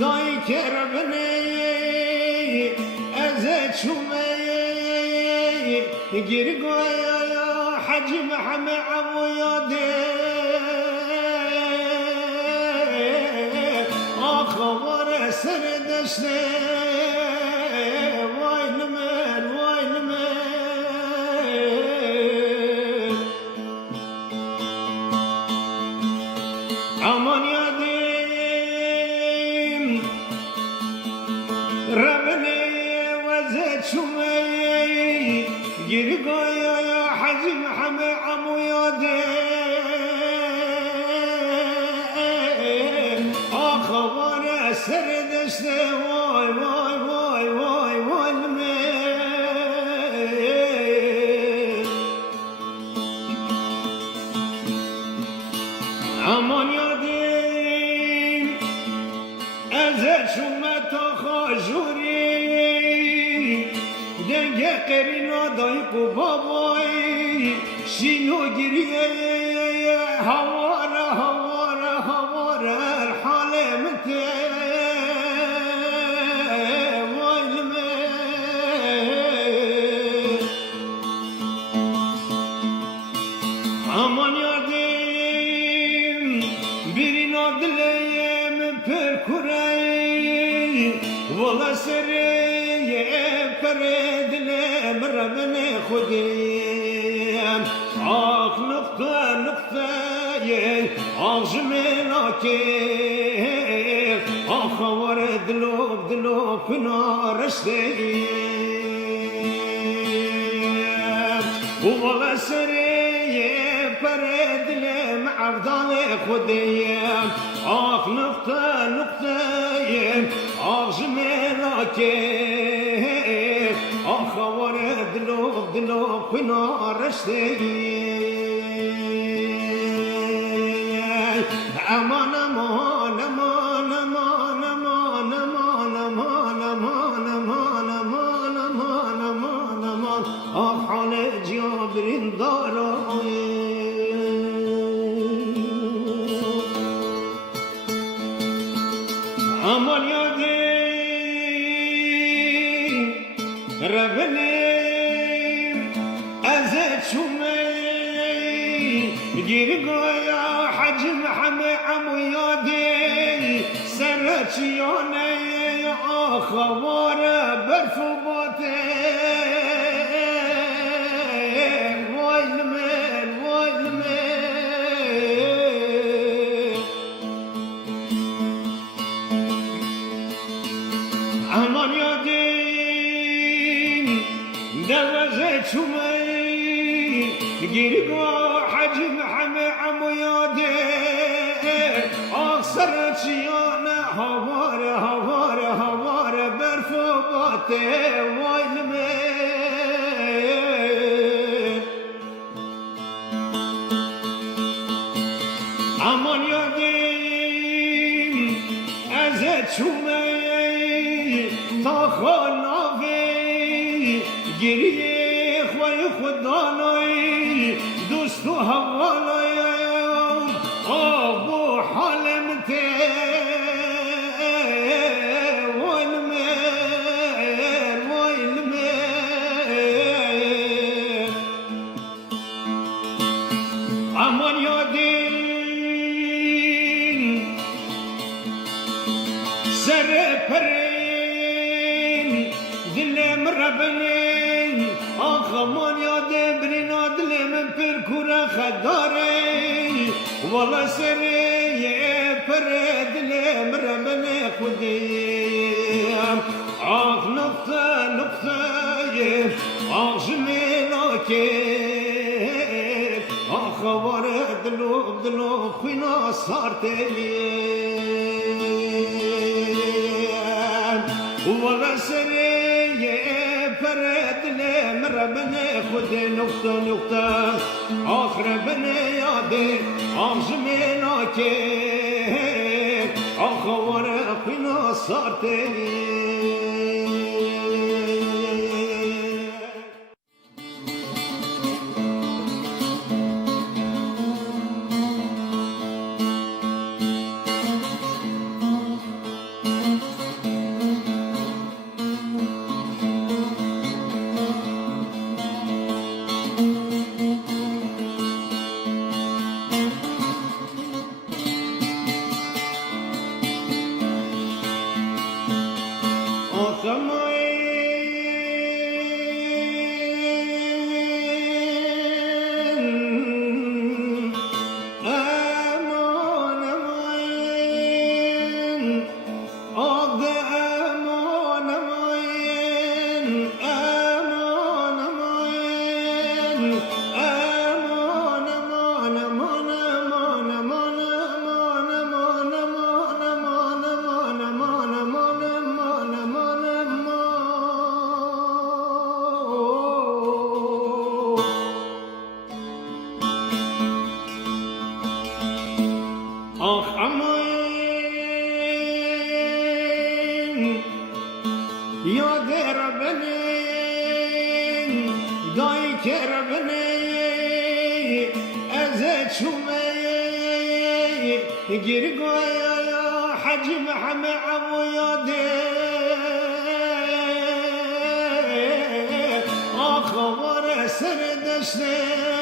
دای کربنی از چومه گرگایا یا حجم همه عمویاده آخوار سر دشته وای نمر وای نمر امان یادیم ربنی وزد شمه گرگایا یا حجم همه عمویاده آخوار سر دشته وای وای وای وای وای امان یادیم از شما تا خاجوری دنگ قرینا دای کو بابای شینو گریه هواره هواره هواره الحال مته امان یادیم بیرینا دلیم پر کره والا سریه پر دلیم ربن خودیم آخ نقطه نقطه آخ جمینا که آخ وار دلوب دلوب کنارشتیم والا سریه پر دلیم عبدال خودیم آخ نقطه نقطه آخ جمینا که آخ وار دلوب دلوب کنارشتیم امان امان امان امان امان امان امان امان امان امان امان امان امان آخ حال جابرین دارای امان یادیم ربنیم از چومه گرگایا حجم همه عمو یادی سرچیانه آخوار برف و باته وای لمن وای لمن امان یادیم دوزه چومه گرگا حجم همه عمو یاده آخسر چیانه هواره هواره هواره برف و باته وای لمن امان یادیم از چومه تا خاناوی گریه خوی خدانای دوست و حوالای آب و حالم ته وای لمن وای لمن امان یادیم سر پرین دلم ربنین آخ امان یاده برینا دلم پر کورا خداره والا سریه پر دلم ربن خودیم آخ نقطه نقطه آخ جمینا که آخ وارد دلوب دلوب خینا سارته والا سریه پر دلم ربن خود نقطه نقطه آخر بن یاده آخ جمینا که آخ وارد خینا سارته گرگایا یا حجم همه عویاده آخوار سر دشته